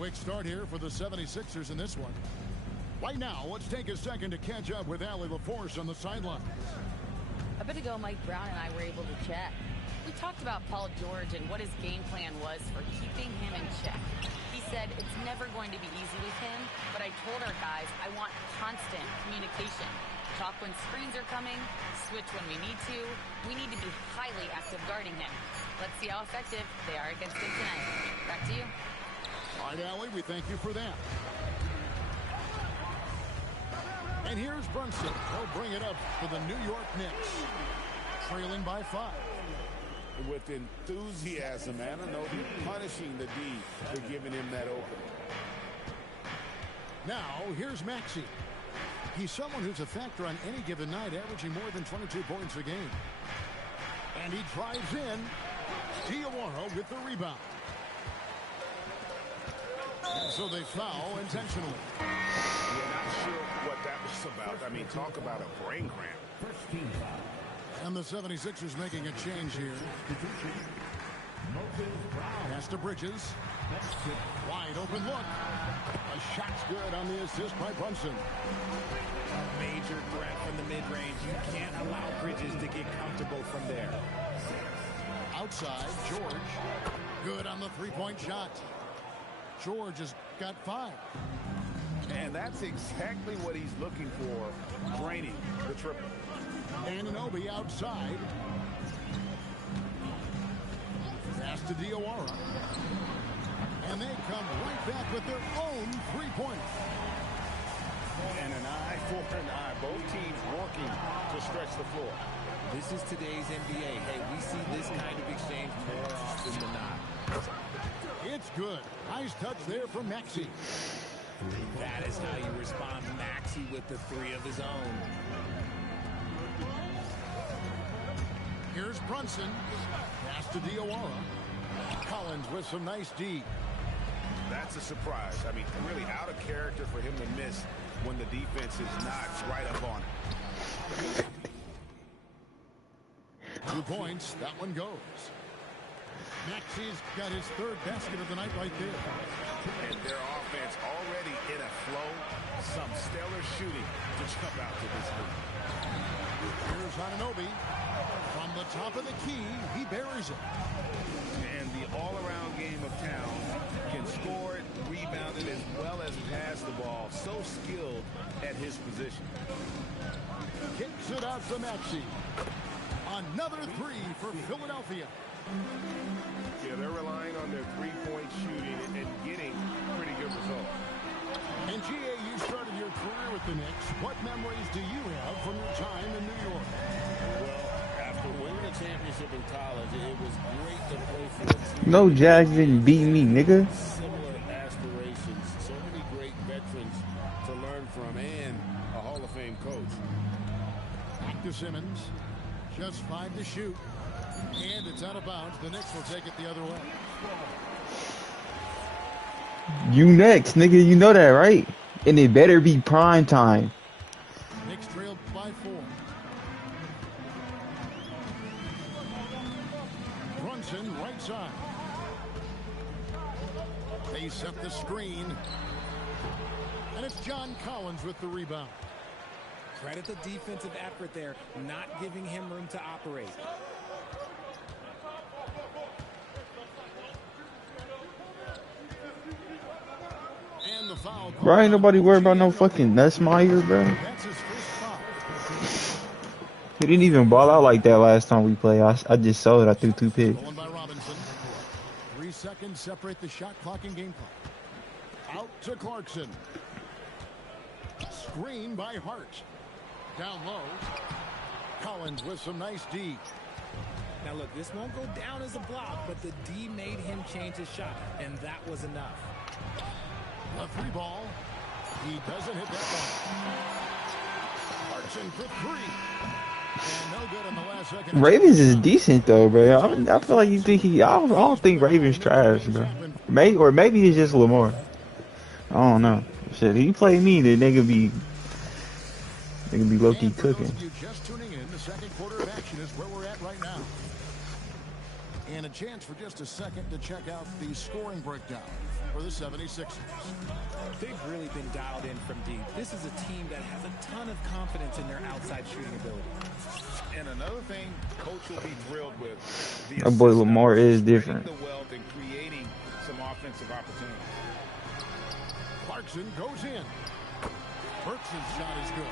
Quick start here for the 76ers in this one. Right now, let's take a second to catch up with Allie LaForce on the sidelines. A bit ago, Mike Brown and I were able to chat. We talked about Paul George and what his game plan was for keeping him in check. He said it's never going to be easy with him, but I told our guys I want constant communication. Talk when screens are coming, switch when we need to. We need to be highly active guarding him. Let's see how effective they are against him tonight. Back to you. All right, Allie, we thank you for that. And here's Brunson. He'll bring it up for the New York Knicks. Trailing by 5. With enthusiasm, Anunoby punishing the D for giving him that opening. Now, here's Maxey. He's someone who's a factor on any given night, averaging more than 22 points a game. And he drives in. Diawara with the rebound. And so they foul intentionally. You're not sure what that was about. I mean, talk about a brain cramp. First team foul. And the 76ers making a change here. Pass to Bridges. Wide open look. A shot's good on the assist by Brunson. A major threat from the mid-range. You can't allow Bridges to get comfortable from there. Outside, George. Good on the three-point shot. George has got 5. And that's exactly what he's looking for, draining the triple. Anunoby outside. Pass to Diawara. And they come right back with their own 3-pointer. And an eye for an eye. Both teams working to stretch the floor. This is today's NBA. Hey, we see this kind of exchange more often than not. It's good. Nice touch there from Maxey. That is how you respond to Maxey with the 3 of his own. Here's Brunson. Pass to Diawara. Collins with some nice D. That's a surprise. I mean, really out of character for him to miss when the defense is not right up on it. 2 points. That one goes. Maxey's got his 3rd basket of the night right there. And their offense already in a flow. Some stellar shooting to jump out to this lead. Here's Anunoby. From the top of the key, he buries it. And the all-around game of town can score it, rebound it, as well as pass the ball. So skilled at his position. Kicks it out to Maxey. Another 3 for Philadelphia. Yeah, they're relying on their three-point shooting and getting pretty good results. And G.A., you started your career with the Knicks. What memories do you have from your time in New York? Well, after winning a championship in college, it was great to play for a team. No, Jazz didn't beat me, nigga. Similar aspirations. So many great veterans to learn from and a Hall of Fame coach. Back to Simmons. Just 5 to shoot. And it's out of bounds. The Knicks will take it the other way. You next, nigga. You know that, right? And it better be prime time. Knicks trailed by 4. Brunson, right side. They set the screen. And it's John Collins with the rebound. Credit the defensive effort there, not giving him room to operate. And the foul. Bro, ain't nobody worried about no fucking Nussmeier, bro. That's his first foul. He didn't even ball out like that last time we played. I just saw it. I threw 2 picks. Stolen by Robinson. 3 seconds separate the shot clock and game clock. Out to Clarkson. Screen by Hart. Down low. Collins with some nice D. Now look, this won't go down as a block, but the D made him change his shot, and that was enough. The 3 ball. He doesn't hit that ball. Clarkson for 3. And no good in the last second. Ravens is decent though, bro. I feel like you think I don't think Ravens trash, bro. Maybe it's just Lamar. I don't know. Shit, he play me, the nigga be low-key cooking. Just tuning in, the second quarter of action is where we're at right now. And a chance for just a second to check out the scoring breakdown for the 76ers. They've really been dialed in from deep. This is a team that has a ton of confidence in their outside shooting ability. And another thing Coach will be thrilled with. That boy Lamar is different. The wealth and creating some offensive opportunities. Clarkson goes in. Burks' shot is good.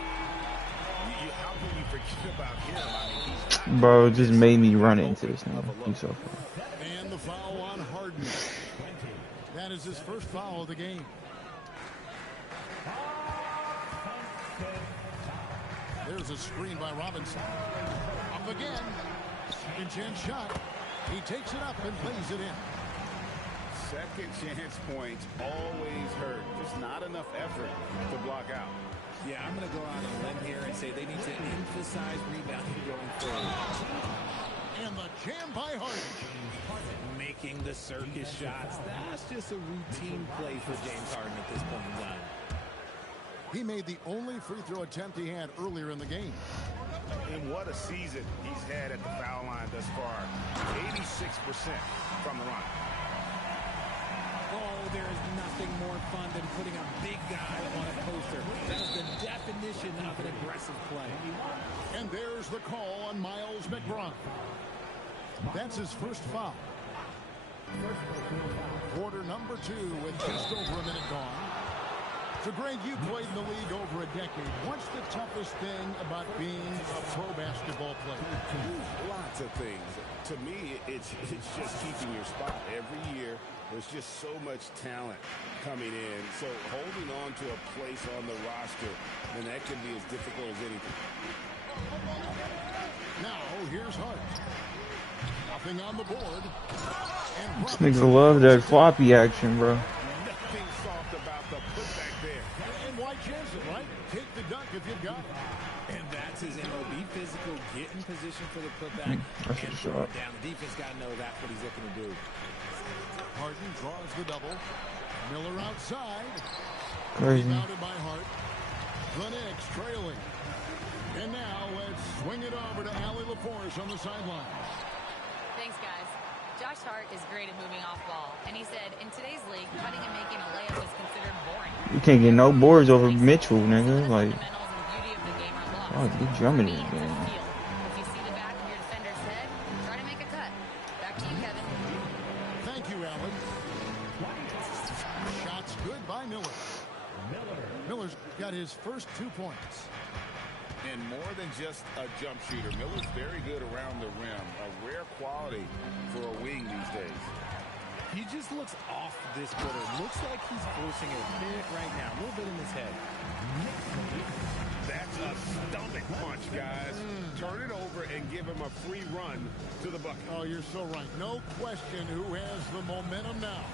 How can you forget about him? I mean, he's not Bro, just made me run into this thing. He's so fun. And the foul on Harden. That is his first foul of the game. There's a screen by Robinson. Up again. Second chance shot. He takes it up and plays it in. Second chance points always hurt. Just not enough effort to block out. Yeah, I'm going to go out on a limb here and say they need to emphasize rebounding going forward. And the jam by Harden. Making the circus shots. That's just a routine play for James Harden at this point in time. He made the only free throw attempt he had earlier in the game. And what a season he's had at the foul line thus far. 86% from the line. Oh, there is nothing more fun than putting a big guy on a poster. That is the definition of an aggressive play. And there's the call on Miles McBride. That's his first foul. Quarter number 2 with just over a minute gone. So, Greg, you played in the league over a decade. What's the toughest thing about being a pro basketball player? Lots of things. To me, it's just keeping your spot. Every year, there's just so much talent coming in. So holding on to a place on the roster, and that can be as difficult as anything. Now, here's Hart. Nothing on the board. And This nigga love that floppy action, bro. Nothing soft about the putback there. And why chance it, right? Take the dunk if you've got it. And that's his MO. Be physical, get in position for the putback, That's and a throw shot. it down. The defense got to know that's what he's looking to do. Harden draws the double. Miller outside. Crazy. Rebounded by Hart. The Knicks trailing. And now let's swing it over to Allie LaForce on the sideline. Thanks, guys. Josh Hart is great at moving off ball, and he said in today's league, cutting and making a layup is considered boring. You can't get no boards over Mitchell, nigga. Like, Fundamentals and beauty of the game are lost. oh, you drumming it, Being man. field. If you see the back of your defender's head, try to make a cut. Back to you, Kevin. Thank you, Allen. Shots good by Miller. Miller's got his first 2 points. And more than just a jump shooter, Miller's very good around the rim. A rare quality for a wing these days. He just looks off this quarter. Looks like he's forcing a bit right now. A little bit in his head. That's a stomach punch, guys. Turn it over and give him a free run to the bucket. Oh, you're so right. No question who has the momentum now.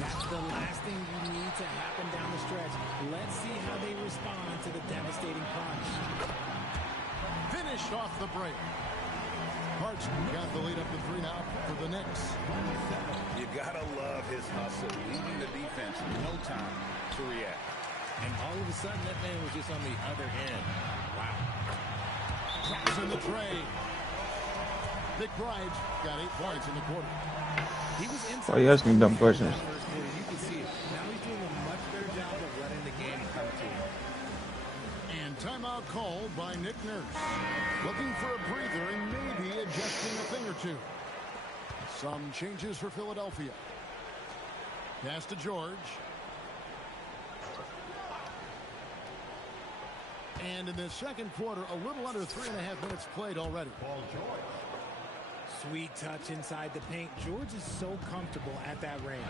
That's the last thing you need to happen down the stretch. Let's see how they respond to the devastating punch. Finished off the break. Hart's got the lead up to 3 now for the Knicks. You gotta love his hustle, leaving the defense no time to react. And all of a sudden, that man was just on the other end. Wow. Drops in the tray. McBride's got 8 points in the quarter. He was inside. Why you asking dumb questions? You can see it. Now he's doing a much better job of letting the game come to him. And timeout called by Nick Nurse. Looking for a breather and maybe adjusting a thing or two. Some changes for Philadelphia. Pass to George. And in the second quarter, a little under 3.5 minutes played already. Paul George. Sweet touch inside the paint. George is so comfortable at that range.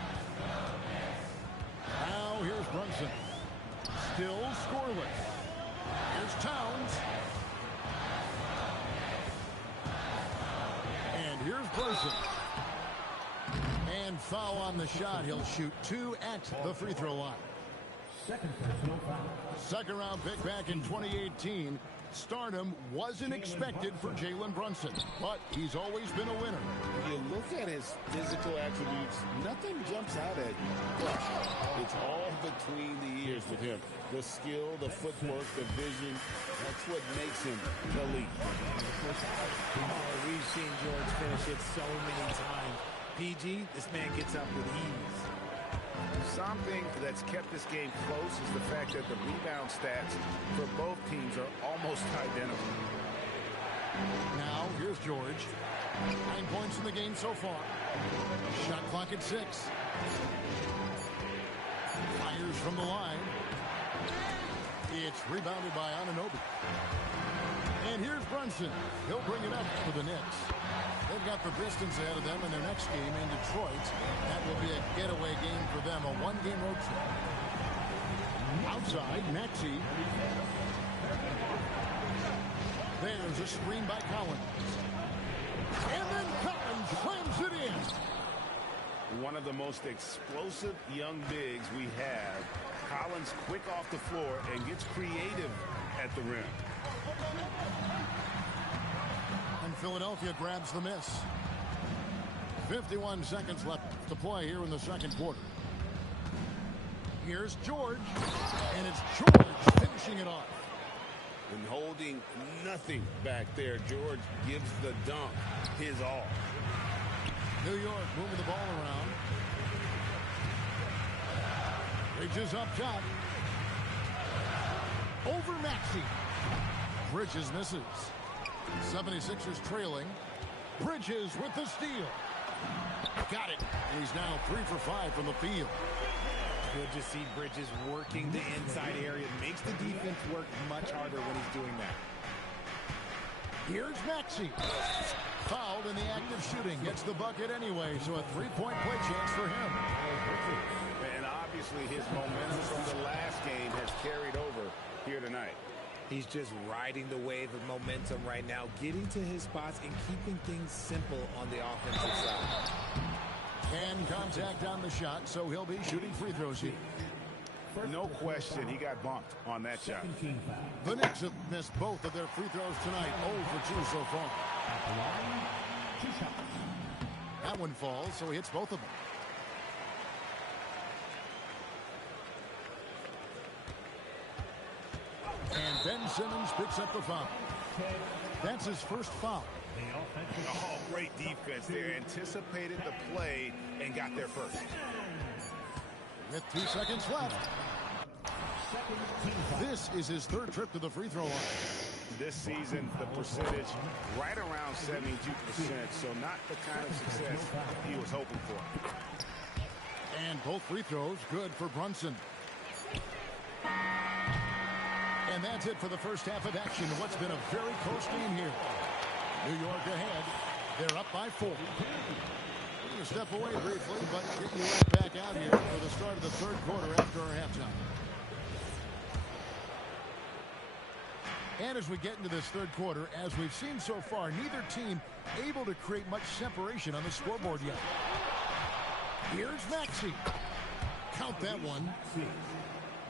Now here's Brunson. Still scoreless. Here's Towns. And here's Brunson. And foul on the shot. He'll shoot 2 at the free throw line. Second round pick back in 2018. Stardom wasn't expected for Jalen Brunson, but he's always been a winner. You look at his physical attributes, nothing jumps out at you. It's all between the ears with him. The skill, the footwork, the vision, that's what makes him elite. Oh, we've seen George finish it so many times. PG, this man gets up with ease. Something that's kept this game close is the fact that the rebound stats for both teams are almost identical. Now, here's George. 9 points in the game so far. Shot clock at 6. Fires from the line. It's rebounded by Anunoby. And here's Brunson. He'll bring it up for the Knicks. They've got the Pistons ahead of them in their next game in Detroit. That will be a getaway game for them, a one-game road trip. Outside, Maxey. There's a screen by Collins. And then Collins slams it in. One of the most explosive young bigs we have. Collins quick off the floor and gets creative at the rim. And Philadelphia grabs the miss. 51 seconds left to play here in the second quarter. Here's George. And it's George finishing it off. And holding nothing back there, George gives the dunk his all. New York moving the ball around. Bridges up top. Over Maxey. Bridges misses. 76ers trailing. Bridges with the steal. Got it. And he's now 3 for 5 from the field. Good to see Bridges working the inside area. Makes the defense work much harder when he's doing that. Here's Maxey. Fouled in the act of shooting. Gets the bucket anyway, so a 3-point play chance for him. And obviously his momentum from the last game has carried over here tonight. He's just riding the wave of momentum right now, getting to his spots and keeping things simple on the offensive side. And contact on the shot, so he'll be shooting free throws here. No question, he got bumped on that shot. The Knicks have missed both of their free throws tonight. 0 for 2 so far. That one falls, so he hits both of them. And Ben Simmons picks up the foul. That's his first foul. Oh, great defense there. Anticipated the play and got there first. With 2 seconds left. This is his third trip to the free throw line. This season, the percentage right around 72%, so not the kind of success he was hoping for. And both free throws good for Brunson. And that's it for the first half of action. What's been a very close game here. New York ahead. They're up by 4. We're going to step away briefly, but get you right back out here for the start of the third quarter after our halftime. And as we get into this third quarter, as we've seen so far, neither team able to create much separation on the scoreboard yet. Here's Maxey. Count that one.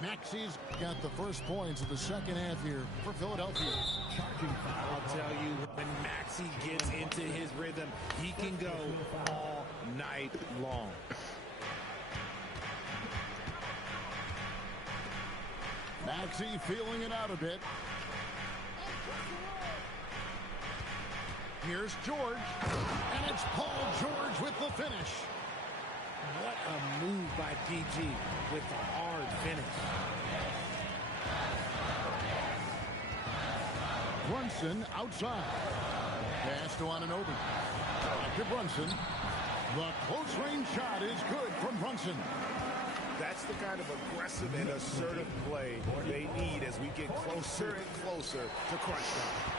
Maxey's got the first points of the second half here for Philadelphia. I'll tell you, when Maxey gets into his rhythm, he can go all night long. Maxey feeling it out a bit. Here's George, and it's Paul George with the finish. What a move by PG with the hard finish. Brunson outside. Pass to Anunoby. Back to Brunson. The close-range shot is good from Brunson. That's the kind of aggressive and assertive play they need as we get closer and closer to crunch time.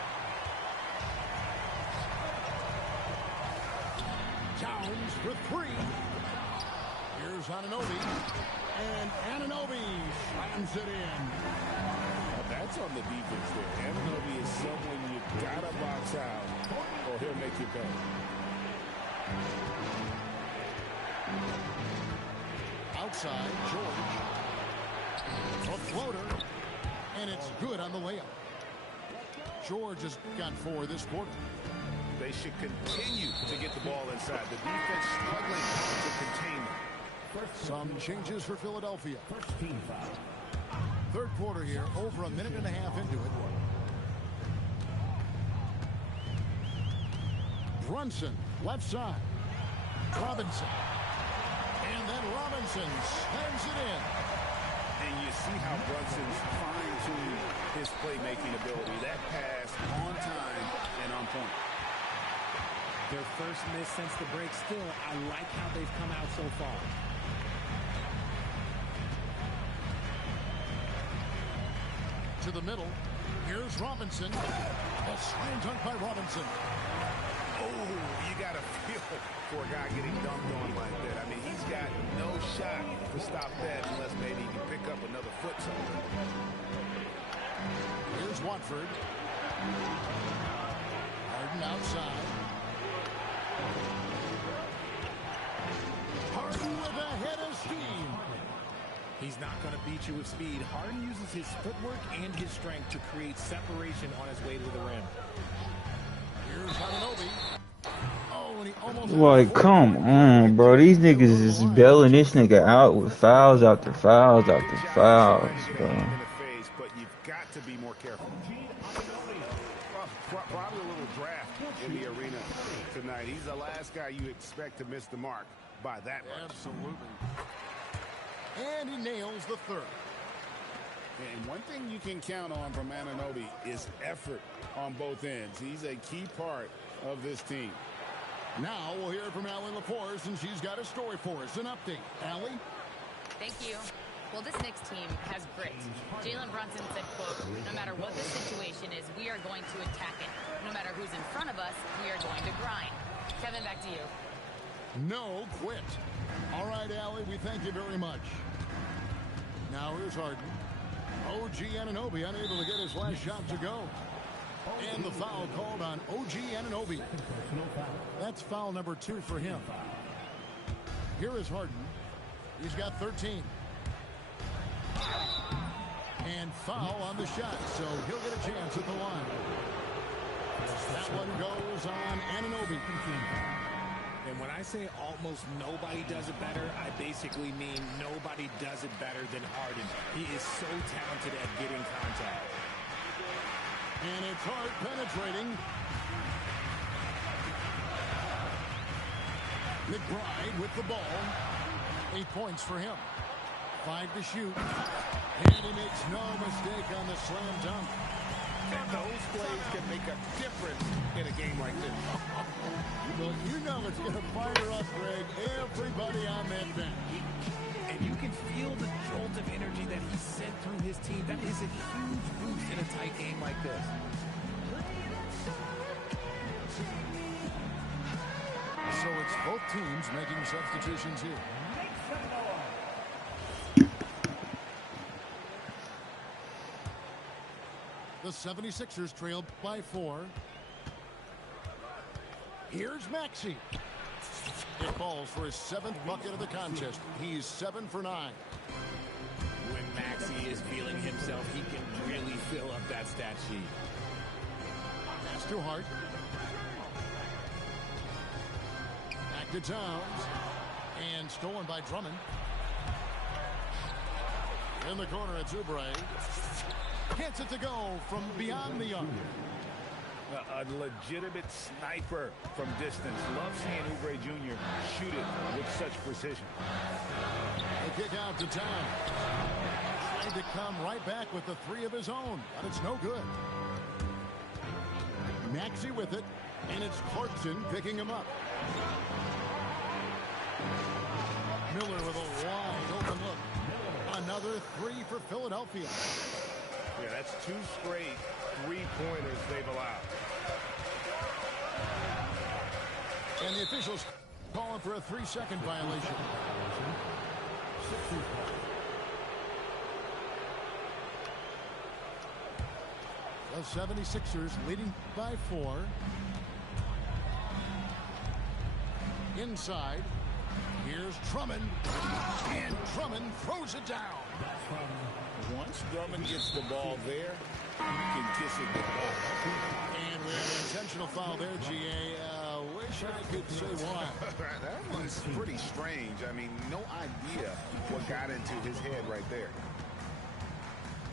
Towns for 3. Here's Anunoby. And Anunoby slams it in. Now that's on the defense there. Anunoby is someone you gotta box out or he'll make you pay. Outside, George. A floater. And it's good on the layup. George has got 4 this quarter. They should continue to get the ball inside. The defense struggling to contain them. Some changes for Philadelphia. Third quarter here, over a minute and a half into it. Brunson, left side. Robinson. And then Robinson slams it in. And you see how Brunson's fine-tuned his playmaking ability. That pass on time and on point. Their first miss since the break. Still, I like how they've come out so far. To the middle. Here's Robinson. A slam dunk by Robinson. Oh, you got to feel for a guy getting dunked on like that. I mean, he's got no shot to stop that unless maybe he can pick up another foot somewhere. Here's Watford. Harden outside. Harden with a head of steam. He's not going to beat you with speed. Harden uses his footwork and his strength to create separation on his way to the rim. Here's Anunoby. Oh, and he almost... Like, come on, bro. These niggas is bailing this nigga out with fouls after fouls after fouls, bro. But you've got to be more careful. Probably a little draft in the arena tonight. He's the last guy you expect to miss the mark by that much. Absolutely. And he nails the third. And one thing you can count on from Anunoby is effort on both ends. He's a key part of this team. Now we'll hear from Allie LaForce, and she's got a story for us. An update. Allie? Thank you. Well, this Knicks team has grit. Jalen Brunson said, quote, no matter what the situation is, we are going to attack it. No matter who's in front of us, we are going to grind. Kevin, back to you. No quit. All right, Allie, we thank you very much. Now here's Harden. OG Anunoby unable to get his last shot to go. And the foul called on OG Anunoby. That's foul number 2 for him. Here is Harden. He's got 13. And foul on the shot, so he'll get a chance at the line. That one goes on Anunoby. And when I say almost nobody does it better, I basically mean nobody does it better than Harden. He is so talented at getting contact. And it's hard penetrating. McBride with the ball. 8 points for him. 5 to shoot. And he makes no mistake on the slam dunk. And those plays can make a difference in a game like this. Well, you know it's going to fire up, Greg, everybody on that bench. And you can feel the jolt of energy that he sent through his team. That is a huge boost in a tight game like this. So it's both teams making substitutions here. The 76ers trail by 4. Here's Maxey. It falls for his 7th bucket of the contest. He's 7 for 9. When Maxey is feeling himself, he can really fill up that stat sheet. That's too hard. Back to Towns. And stolen by Drummond. In the corner, it's Oubre. Gets it to go from beyond the arc. A legitimate sniper from distance. Love seeing Oubre Jr. shoot it with such precision. The kick out to Towns. Trying to come right back with the 3 of his own, but it's no good. Maxey with it, and it's Clarkson picking him up. Miller with a wide open look. Another 3 for Philadelphia. Yeah, that's 2 straight 3-pointers they've allowed. And the officials calling for a 3-second violation. The 76ers leading by 4. Inside. Here's Drummond. And Drummond throws it down. Once Drummond gets the ball there, can kiss it goodbye. And we have an intentional foul there, GA. Wish I could say why. That one's pretty strange. I mean, no idea what got into his head right there.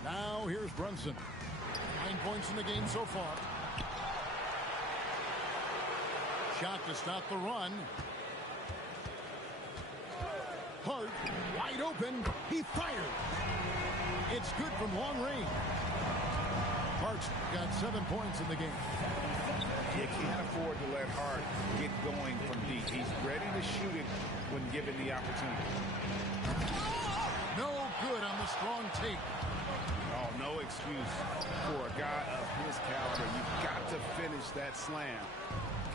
Now here's Brunson. 9 points in the game so far. Shot to stop the run. Hart, wide open. He fired. It's good from long range. Hart's got 7 points in the game. You can't afford to let Hart get going from deep. He's ready to shoot it when given the opportunity. No good on the strong take. Oh, no excuse for a guy of his caliber. You've got to finish that slam.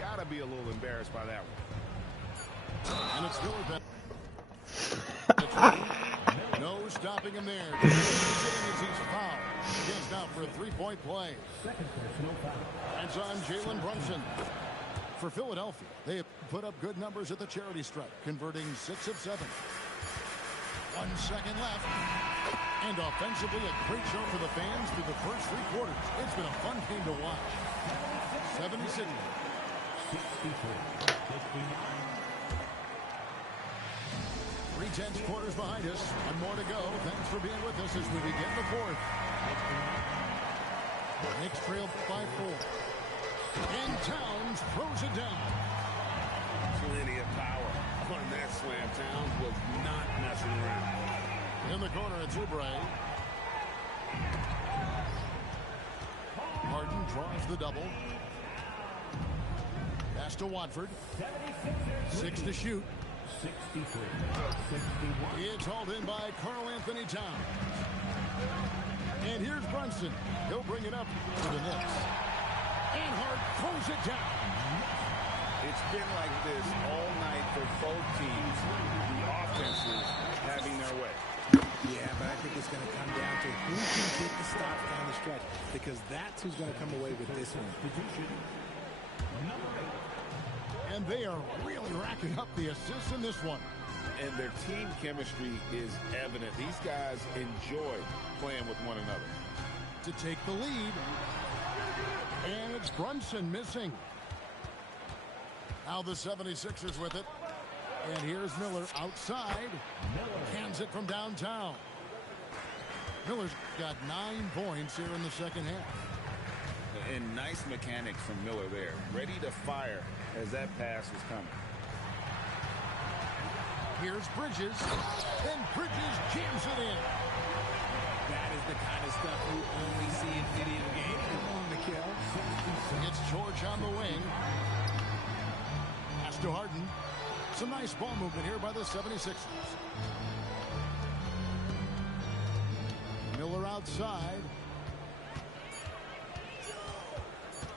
Got to be a little embarrassed by that one. And it's Miller back. No stopping him there. Sitting as he's fouled. Against out for a three-point play. That's on Jalen Brunson. For Philadelphia, they have put up good numbers at the charity stripe, converting 6 of 7. 1 second left. And offensively, a great show for the fans through the first 3 quarters. It's been a fun game to watch. 76. 3/10 quarters behind us. 1 more to go. Thanks for being with us as we begin the 4th. Knicks trail by 4. And Towns throws it down. Plenty of power on that slam. Towns was not messing around. In the corner, it's Oubre. Harden draws the double. Pass to Watford. 6 to shoot. It's hauled in by Karl Anthony Towns. And here's Brunson. He'll bring it up to the Knicks. And Hart throws it down. It's been like this all night for both teams. The offenses having their way. Yeah, but I think it's going to come down to who can get the stops down the stretch, because that's who's going to come away with this one. And they are really racking up the assists in this one. And their team chemistry is evident. These guys enjoy playing with one another. To take the lead. And it's Brunson missing. Now the 76ers with it. And here's Miller outside. Cans it from downtown. Miller's got 9 points here in the second half. And nice mechanics from Miller there. Ready to fire as that pass was coming. Here's Bridges. And Bridges jams it in. That is the kind of stuff you only see in video games. Come on, Mikal. It's George on the wing. Pass to Harden. Some nice ball movement here by the 76ers. Miller outside.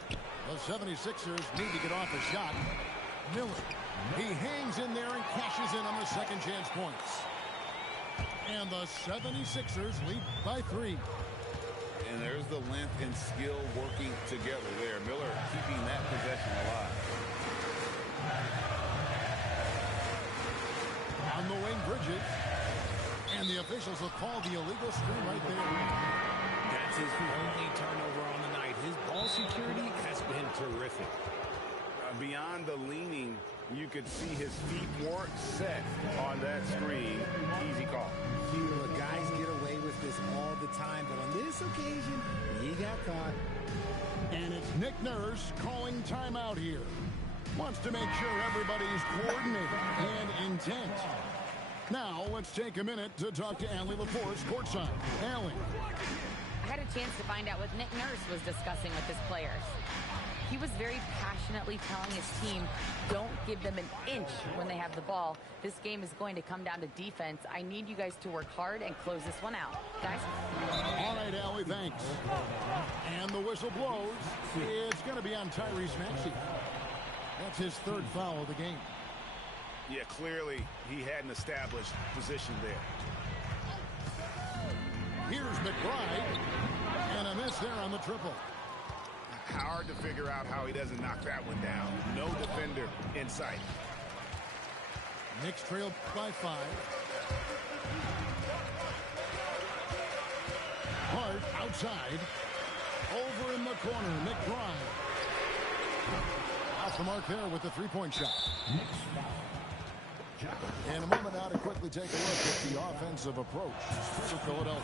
The 76ers need to get off a shot. Miller. He hangs in there and cashes in on the second chance points. And the 76ers lead by 3. And there's the length and skill working together there. Miller keeping that possession alive. On the wing, Bridges. And the officials have called the illegal screen right there. That's his only turnover on the night. His ball security has been terrific. Beyond the leaning, you could see his feet weren't set on that screen. Easy call. The guys get away with this all the time, but on this occasion, he got caught. And it's Nick Nurse calling timeout here. Wants to make sure everybody's coordinated and intent. Now, let's take a minute to talk to Allie LaForce courtside. Allie. I had a chance to find out what Nick Nurse was discussing with his players. He was very passionately telling his team, don't give them an inch when they have the ball. This game is going to come down to defense. I need you guys to work hard and close this one out. Guys? All right, Allie, thanks. And the whistle blows. It's going to be on Tyrese Maxey. That's his 3rd foul of the game. Yeah, clearly he had an established position there. Here's McBride. And a miss there on the triple. Hard to figure out how he doesn't knock that one down. No defender in sight. Knicks trail by 5. Hart outside. Over in the corner, McBride. Off the mark there with the three-point shot. In a moment now to quickly take a look at the offensive approach for Philadelphia.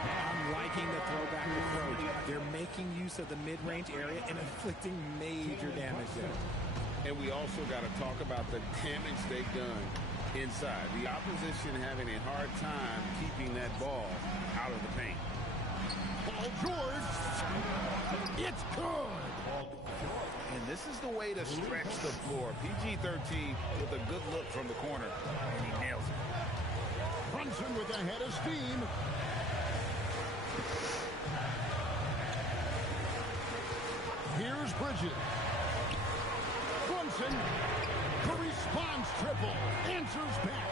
I'm liking the throwback approach. They're making use of the mid-range area and inflicting major damage there. And we also got to talk about the damage they've done inside. The opposition having a hard time keeping that ball out of the paint. Paul George. It's good. And this is the way to stretch the floor. PG-13 with a good look from the corner, and he nails it. Brunson with a head of steam. Here's Bridges. Brunson. The response triple. Answers back.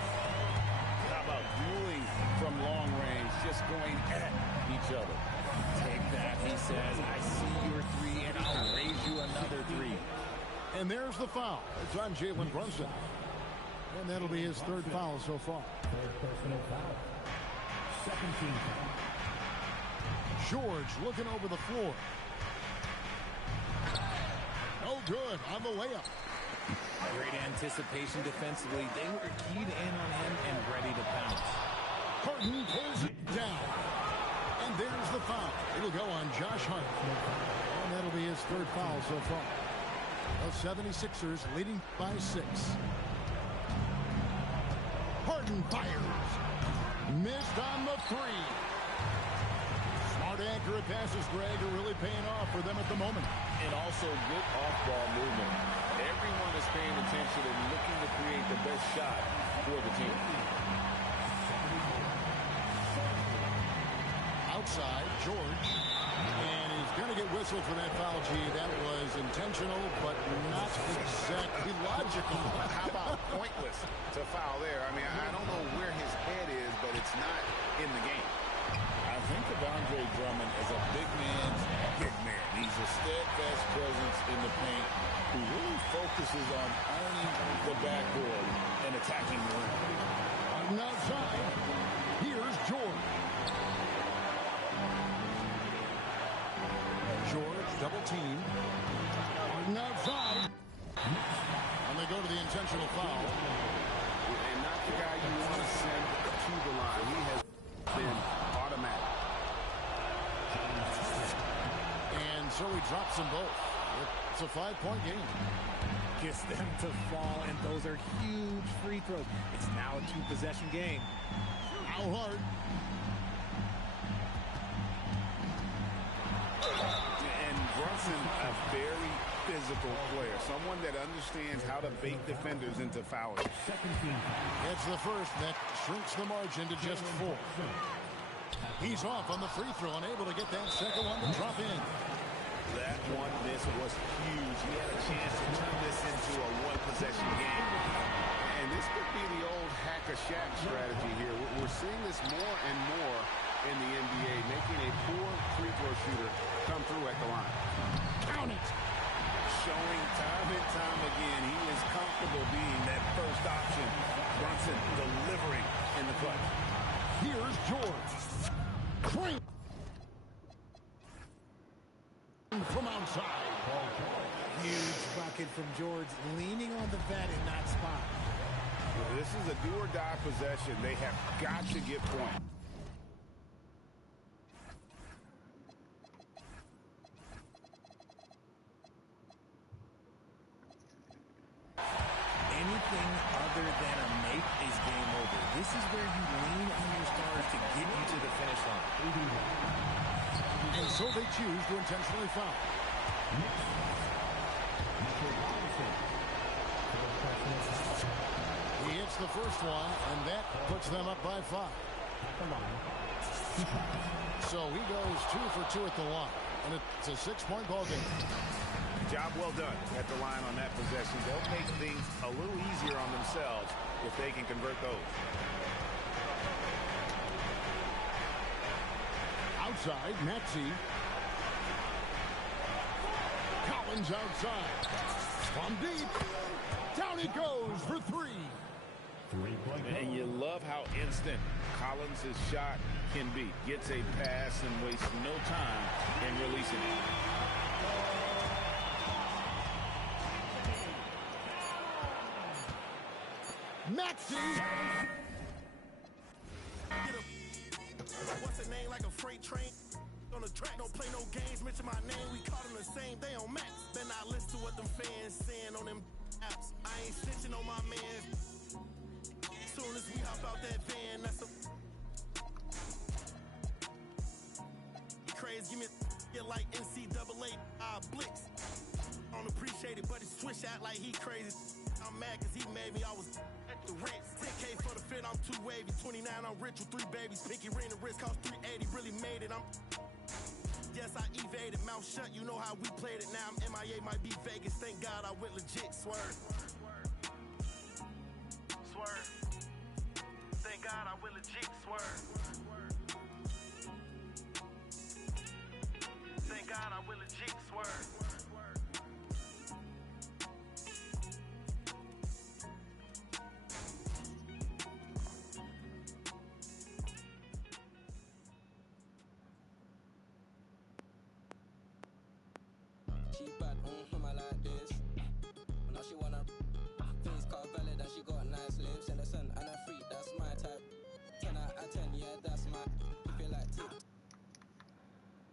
How about dueling from long range, just going at each other? Take that, he says. I see your three, and I'll raise you another three. And there's the foul. It's on Jalen Brunson. And that'll be his third foul so far. Personal foul. Second team foul. George looking over the floor. No good on the layup. Great anticipation defensively. They were keyed in on him and ready to pounce. Harden pulls it down. And there's the foul. It'll go on Josh Hart. And that'll be his third foul so far. The 76ers leading by 6. Harden fires. Missed on the 3. Smart, accurate passes, Greg, are really paying off for them at the moment. And also good off-ball movement. Everyone is paying attention and looking to create the best shot for the team. Outside, George. And he's going to get whistled for that foul, G. That was intentional, but not exactly logical. How about pointless to foul there? I mean, I don't know where his head is, but it's not in the game. I think of Andre Drummond as a big man's big man. He's a steadfast presence in the paint who really focuses on owning the backboard and attacking the rim. On the outside, here's George. George, double team. On the outside. And they go to the intentional foul. And not the guy you want to send to the line. He has been automatic. And so he drops them both. It's a 5-point game. Gets them to fall, and those are huge free throws. It's now a 2-possession game. How hard? And Brunson, a very physical player. Someone that understands how to bait defenders into fouling. Second team foul. It's the first that shrinks the margin to just 4. He's off on the free throw, unable to get that second one to drop in. That one miss was huge. He had a chance to turn this into a one-possession game. And this could be the old hack-a-shack strategy here. We're seeing this more and more in the NBA, making a poor free throw shooter come through at the line. Count it. Showing time and time again, he is comfortable being that first option. Brunson delivering in the clutch. Here's George. Crank. From outside. Huge bucket from George, leaning on the vet in that spot. Well, this is a do-or-die possession. They have got to get points. Anything other than a make is game over. This is where you lean on your stars to get you to the finish line. And so they choose to intentionally foul. He hits the first one, and that puts them up by 5. So he goes 2 for 2 at the line, and it's a 6-point ball game. Job well done at the line on that possession. They'll make things a little easier on themselves if they can convert those. Outside, Maxey. Collins outside. From deep. Down he goes for 3. Three-point And you love how instant Collins' shot can be. Gets a pass and wastes no time in releasing it. Maxey. What's a name like a freight train? On the track, don't play no games, mention my name, we call them the same, they on max. Then I listen to what them fans saying on them apps. I ain't snitching on my man. Soon as we hop out that van, that's a crazy, give me get like NCAA blitz. I don't appreciate it, but he switch out like he crazy. I'm mad cause he made me, I was at the Ritz. 10K for the fit, I'm too wavy. 29, I'm rich with 3 babies. Pinky ring the wrist, cost 380, really made it. Yes, I evaded, mouth shut, you know how we played it. Now I'm MIA, might be Vegas, thank God I went legit, swerve. Swerve. Thank God I went legit, swerve. Thank God I went legit, swerve. She bad, I like this. Now she wanna face car valet.